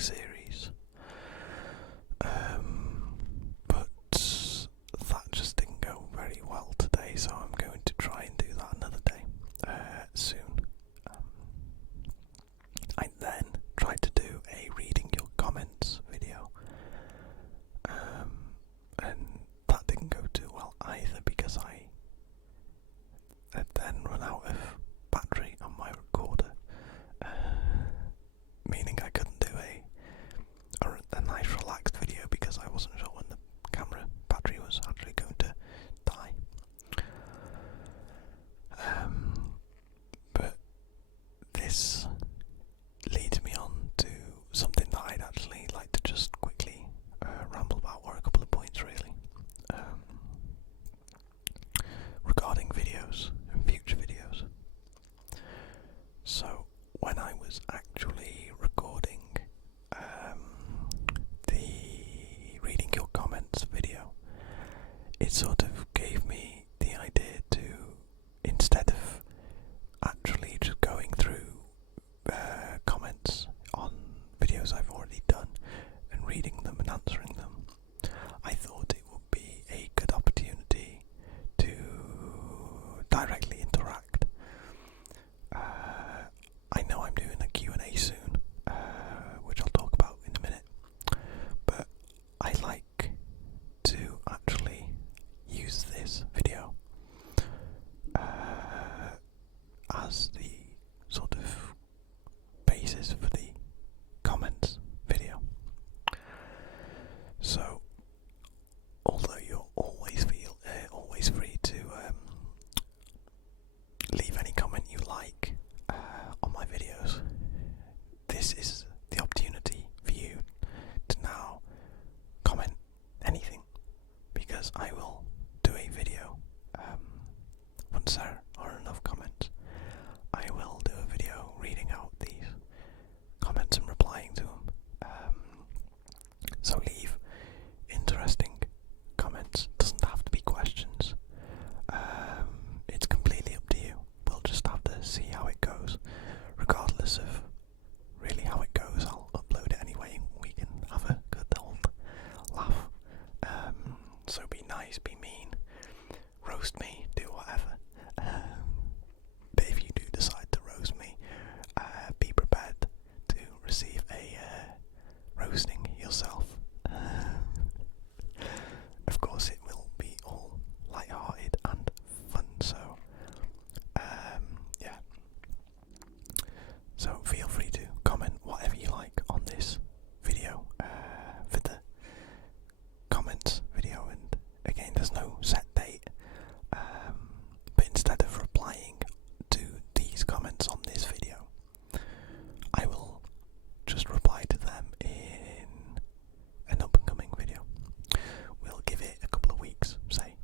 series. But that just didn't go very well today, so I'm going to try and do that another day soon. I then tried to do a reading your comments video, and that didn't go too well either because I had then run out of battery on my recorder, meaning I couldn't do a nice relaxed video because I wasn't sure when the camera battery was actually going to die. But this leads me on to something that I'd actually like to just quickly ramble about, or a couple of points really, regarding videos and future videos. So when I was actually recording the reading your comments video, it sort of gave me the idea to, instead of actually just going through comments on videos I've already done and reading them and answering them, I thought it would be a good opportunity to directly interact. I know I'm doing a Q&A soon, which I'll talk about in a minute, but I like to actually use this video as the sort of basis for the comments video. So, although you're always free to leave any comment you like on my videos, this is the opportunity for you to now comment anything, because I will do a video once there are enough comments. I will do a video reading out these comments and replying to them. So leave interesting comments. Doesn't have to be questions. It's completely up to you. We'll just have to see how it goes. Regardless of really how it goes, I'll upload it anyway and we can have a good old laugh. So be nice, be mean, roast me, do whatever. But if you do decide to roast me, be prepared to receive a roasting yourself. Of course it will be all light-hearted and fun, so yeah. So feel free to comment whatever you like on this video for the comments video, and again there's no set date, but instead of replying to these comments on this video, I will just reply to them in an up and coming video. We'll give it a couple of weeks, say.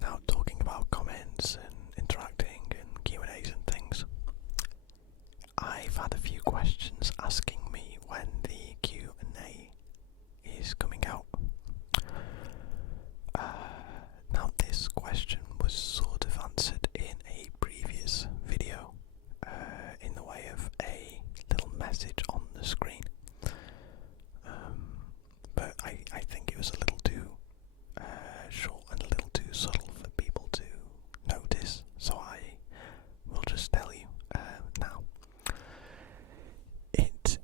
Now, talking about comments and interacting and Q&As and things, I've had a few questions asking me when the Q&A is coming out. Now, this question was sort of answered in a previous video, in the way of a little message on the screen, but I think it was a little too short and a little too subtle for people to notice, so I will just tell you now. It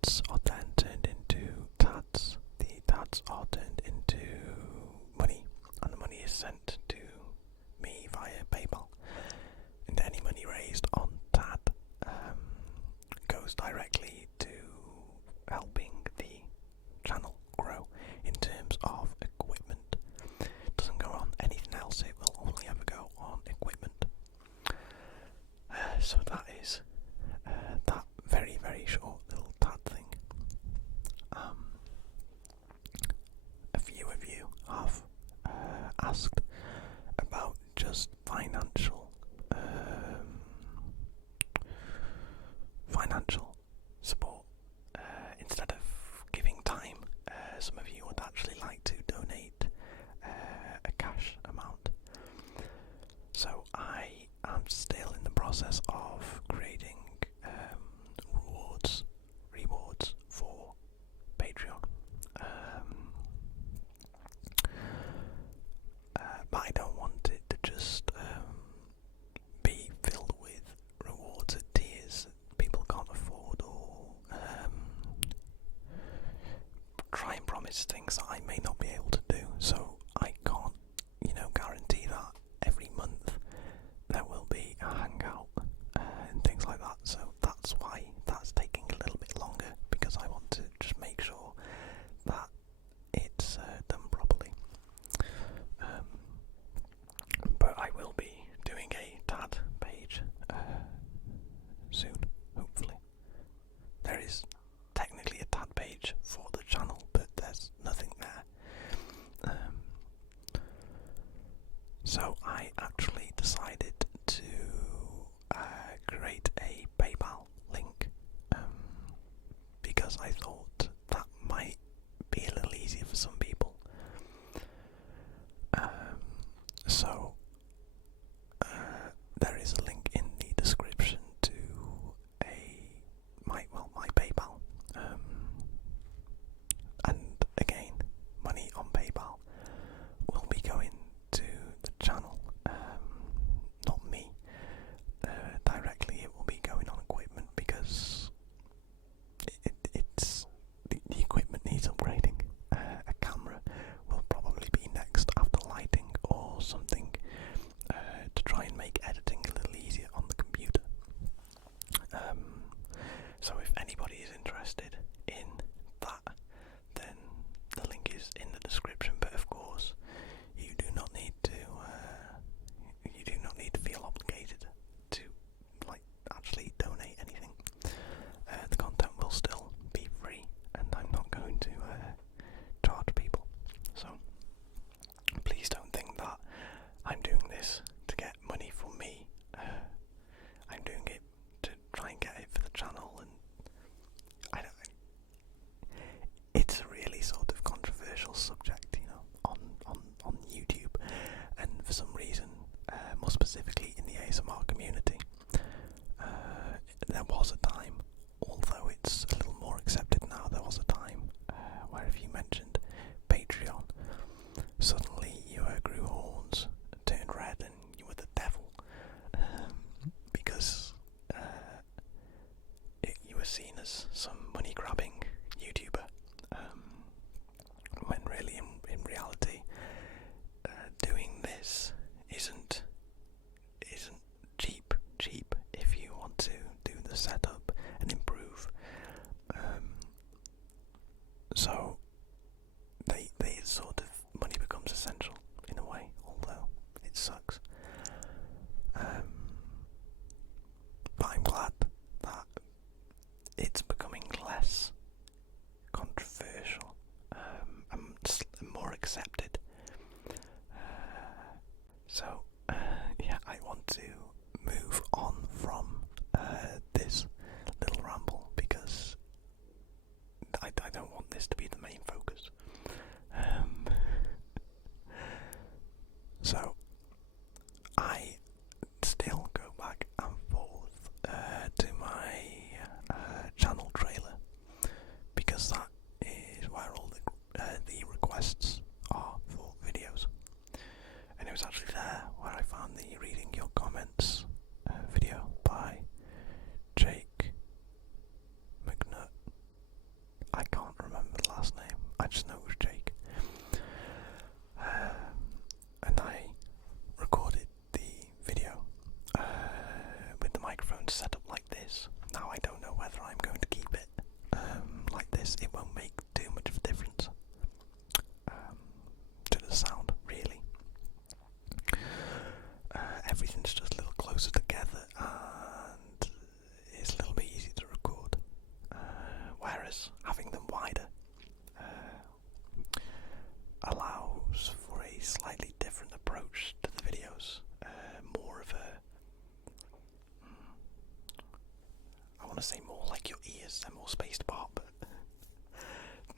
ads are then turned into tads. The tads are turned into money, and the money is sent to me via PayPal. And any money raised on tad goes directly to helping the channel grow in terms of equipment. It doesn't go on anything else, it will only ever go on equipment. So that is that very, very short little tad thing. A few of you have asked about just financial support instead of giving time. Some of you would actually like to donate a cash amount. So I am still in the process of creating rewards for Patreon. But I don't want it to just be filled with rewards at tiers that people can't afford, or try and promise things that I may not be able to do. So I can't, guarantee that every month there will be a hangout and things like that. So that's why that's taking a little bit longer, because I want to just make sure that it's done properly. But I will be doing a tad page soon, hopefully. There is technically a tad page for the channel, but there's nothing there. So I actually decided to create a PayPal link because I thought that might be a little easier for some people. So there is a link in the description to my PayPal, and again, money on PayPal will be going to the channel, not me directly. It will be going on equipment, because it's the equipment needs upgrading. A camera will probably be next after lighting or something, to try and make editing a little easier on the computer. So if anybody is interested in that, then the link is in the description. But of course, you do not need to feel obligated to actually donate anything. The content will still be free, and I'm not going to charge people. So please don't think that I'm doing this to get money from me. I'm doing it to try and get it for the channel, and it's a really sort of controversial subject, on YouTube, and for some reason, more specifically in the ASMR community, there was a time, although it's a little more accepted now, there was a time where if you mentioned Patreon, suddenly you grew horns, turned red, and you were the devil, because you were seen as some money-grabbing YouTuber, when really, in reality, doing this isn't cheap if you want to do the setup and improve. So they sort of, money becomes essential in a way, although it sucks. But I'm glad that it's becoming less controversial, and more accepted. whereas having them wider allows for a slightly different approach to the videos. More of a, I want to say more like your ears, they're more spaced apart, but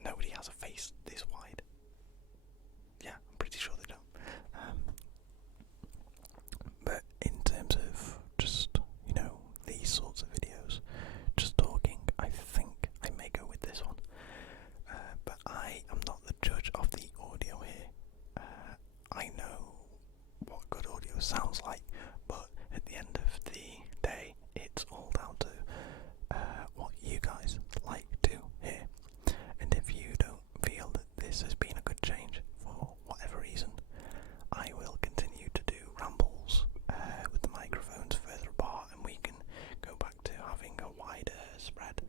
nobody has a face this wide. Yeah, I'm pretty sure they don't. But in terms of just, you know, these sorts of videos, just talking, I think I may go with this one. But I am not the judge of the audio here. I know what good audio sounds like, but at the end of the day, it's all down to what you guys like to hear. And if you don't feel that this has been a good change for whatever reason, I will continue to do rambles with the microphones further apart, and we can go back to having a wider spread.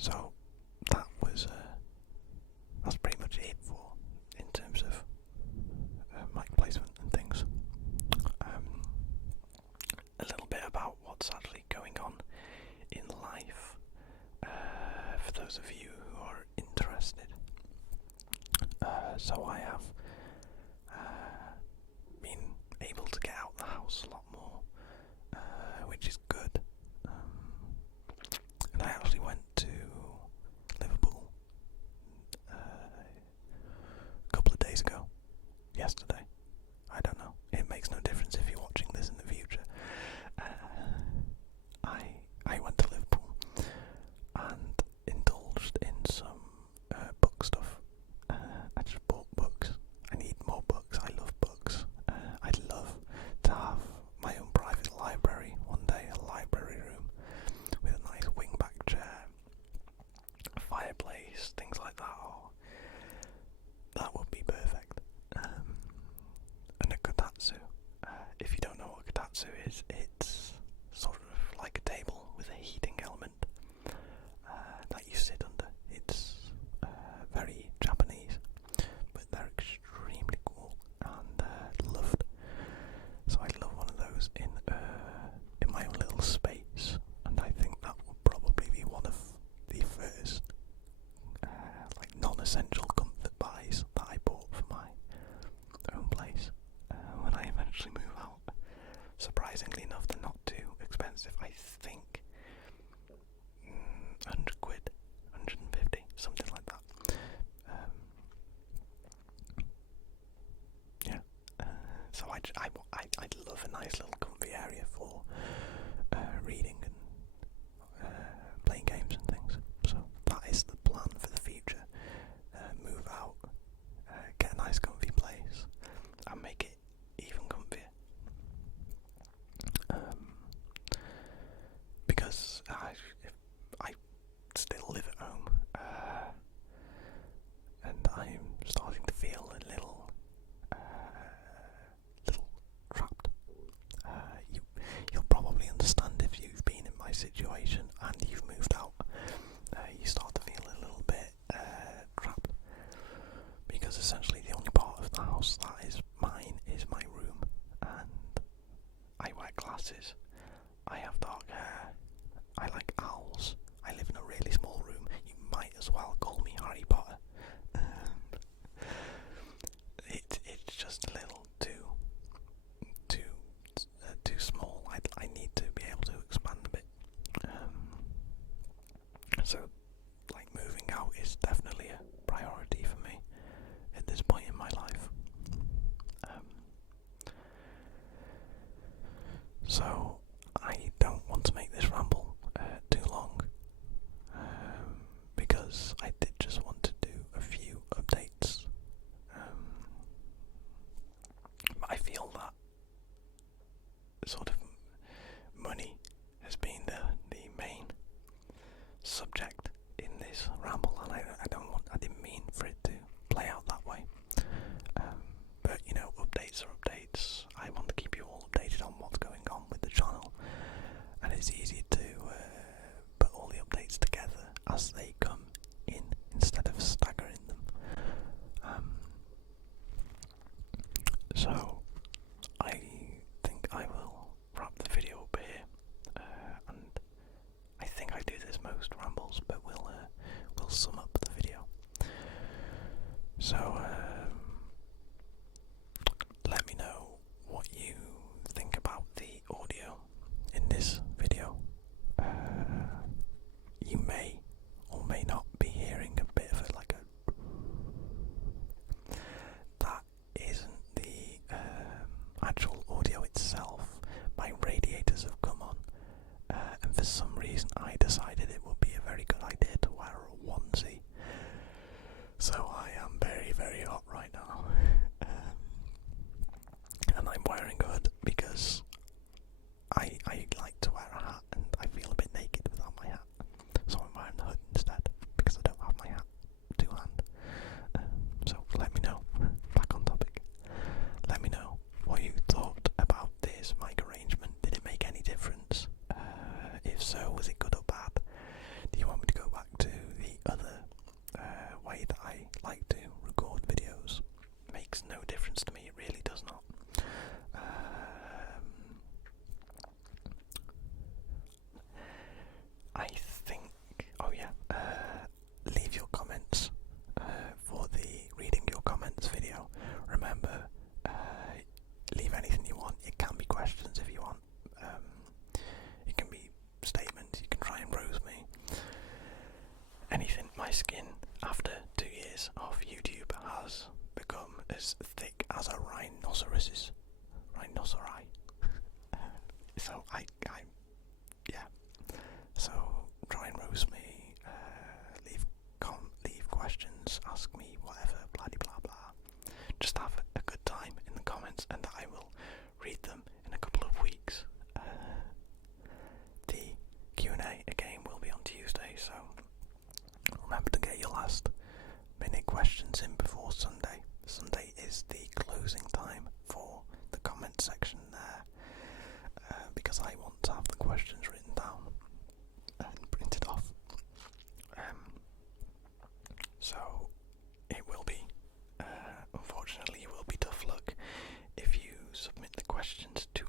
So that's pretty much it for in terms of mic placement and things. A little bit about what's actually going on in life for those of you who are interested. So I have been able to get out of the house a lot more, which is good. And I actually went to Liverpool a couple of days ago, yesterday. I don't know. It makes no difference if you're watching this in the future. I went to Liverpool and indulged in some book stuff. I just bought books. I need more books. I love books. I'd love to have my own private library one day, a library room with a nice wing-back chair, a fireplace, things like that. Oh, that would be perfect. And a kotatsu. If you don't know what kotatsu is, it's sort of like a table with a heating element that you sit under. It's very Japanese, but they're extremely cool and loved. So I'd love one of those in my own little space, and I think that would probably be one of the first like non-essential comfort buys that I bought for my own place when I eventually move out. Surprisingly enough, they're not too expensive. I think 100 quid, 150, something like that. Yeah. So I'd love a nice little comfy area for reading and playing games and things. So that is the plan for the future. Move out, get a nice comfy place, and make it even comfier. Because I still live at home, and I'm starting to feel a little trapped. You'll probably understand if you've been in my situation and you've moved out. You start to feel a little bit trapped, because essentially the only part of the house that is mine is my room, and I wear glasses, I have dark hair, I like owls, I live in a really small room. You might as well call me Harry Potter. It's just a little too small. I need to be able to expand a bit. So, like, moving out is definitely a priority for me at this point in my life. So questions if you want. It can be statements, you can try and roast me. Anything. My skin after 2 years of YouTube has become as thick as a rhinoceros's. Rhinoceri. So yeah. So try and roast me, leave questions, ask me whatever, blah blah blah. Just have a good time in the comments, and I will read them in a couple of weeks. The Q&A again will be on Tuesday, so remember to get your last minute questions in before Sunday. Sunday is the closing time for the comment section there, because I want to have the questions written down and printed off. So it will be, unfortunately, it will be tough luck if you submit the questions too